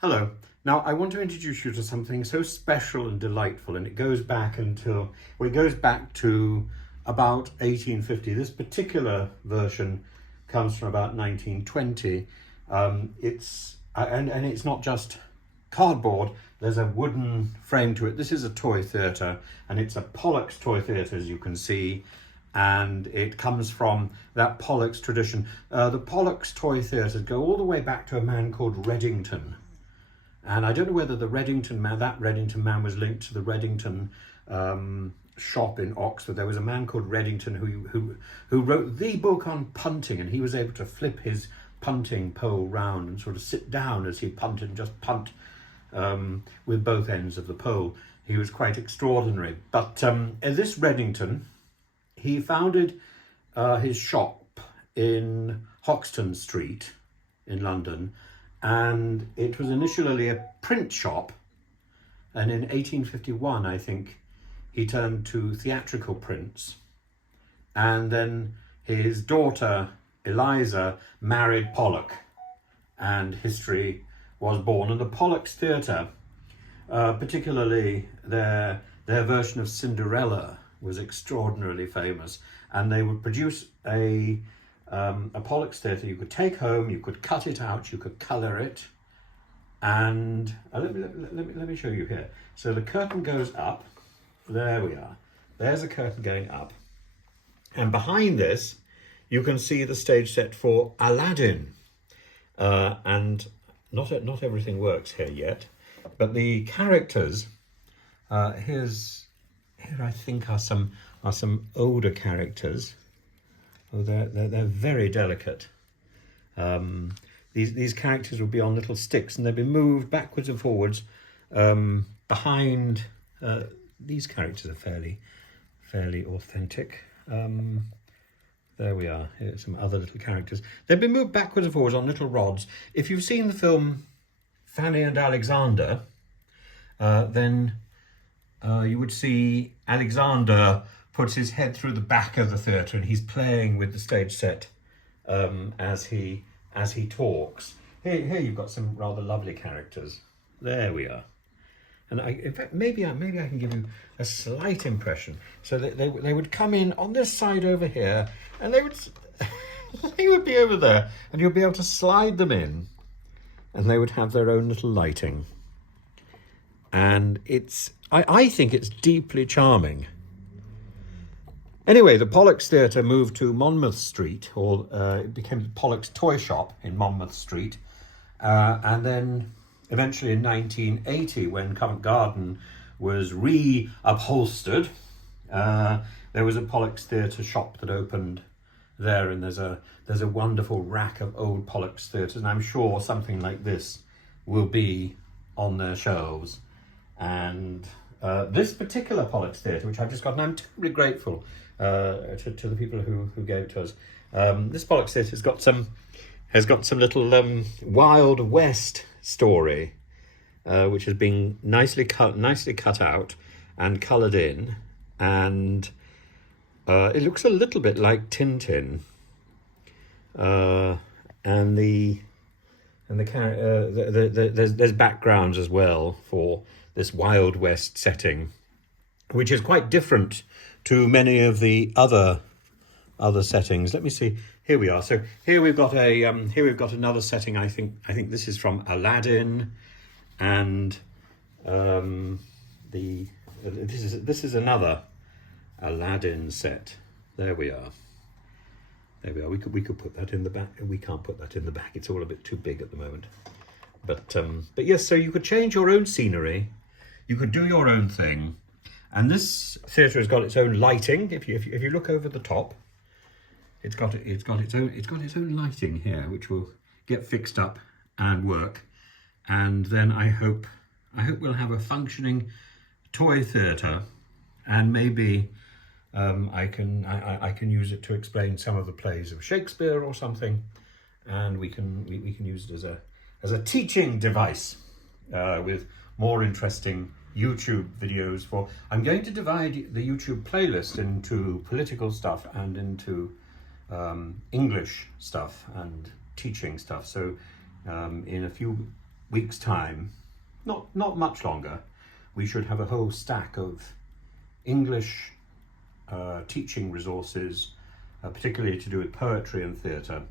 Hello. Now I want to introduce you to something so special and delightful, and it goes back to about 1850. This particular version comes from about 1920. It's not just cardboard. There's a wooden frame to it. This is a toy theatre, and it's a Pollock's toy theatre, as you can see, and it comes from that Pollock's tradition. The Pollock's toy theatres go all the way back to a man called Reddington. And I don't know whether that Reddington man was linked to the Reddington shop in Oxford. There was a man called Reddington who wrote the book on punting, and he was able to flip his punting pole round and sort of sit down as he punted and just punt with both ends of the pole. He was quite extraordinary. But this Reddington, he founded his shop in Hoxton Street in London, and it was initially a print shop, and in 1851 I think he turned to theatrical prints, and then his daughter Eliza married Pollock and history was born. And the Pollock's Theatre, particularly their version of Cinderella, was extraordinarily famous, and they would produce a Pollock's Theatre you could take home, you could cut it out, you could colour it, and let me show you here. So the curtain goes up, there we are, there's a curtain going up, and behind this you can see the stage set for Aladdin, and not everything works here yet, but the characters, here I think are some older characters. Oh, they're very delicate. These characters will be on little sticks, and they'll be moved backwards and forwards behind. These characters are fairly authentic. There we are. Here's some other little characters. They'll be moved backwards and forwards on little rods. If you've seen the film Fanny and Alexander, then you would see Alexander puts his head through the back of the theatre, and he's playing with the stage set as he talks. Here you've got some rather lovely characters. There we are. And in fact, maybe I can give you a slight impression. So they would come in on this side over here, and they would be over there, and you'll be able to slide them in, and they would have their own little lighting. And I think it's deeply charming. Anyway, the Pollock's Theatre moved to Monmouth Street, or it became Pollock's Toy Shop in Monmouth Street. And then eventually in 1980, when Covent Garden was re-upholstered, there was a Pollock's Theatre shop that opened there, and there's a wonderful rack of old Pollock's Theatres, and I'm sure something like this will be on their shelves. And this particular Pollock's Theatre, which I've just got, and I'm terribly grateful to the people who gave it to us. This Pollock's Theatre has got some little Wild West story, which has been nicely cut out and coloured in, and it looks a little bit like Tintin. And there's backgrounds as well for this Wild West setting, which is quite different to many of the other settings. Let me see. Here we are. So here we've got another setting. I think this is from Aladdin, and this is another Aladdin set. There we are. There we are. We could put that in the back. We can't put that in the back. It's all a bit too big at the moment. But yes. So you could change your own scenery. You could do your own thing. And this theatre has got its own lighting. If you look over the top, it's got its own lighting here, which will get fixed up and work. And then I hope we'll have a functioning toy theatre, and maybe I can use it to explain some of the plays of Shakespeare or something, and we can use it as a teaching device with more interesting YouTube videos. I'm going to divide the YouTube playlist into political stuff and into English stuff and teaching stuff. So in a few week's time, not much longer, we should have a whole stack of English teaching resources, particularly to do with poetry and theatre,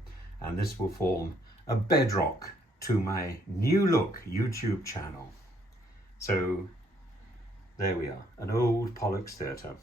and this will form a bedrock to my new look YouTube channel. So there we are, an old Pollock's theatre.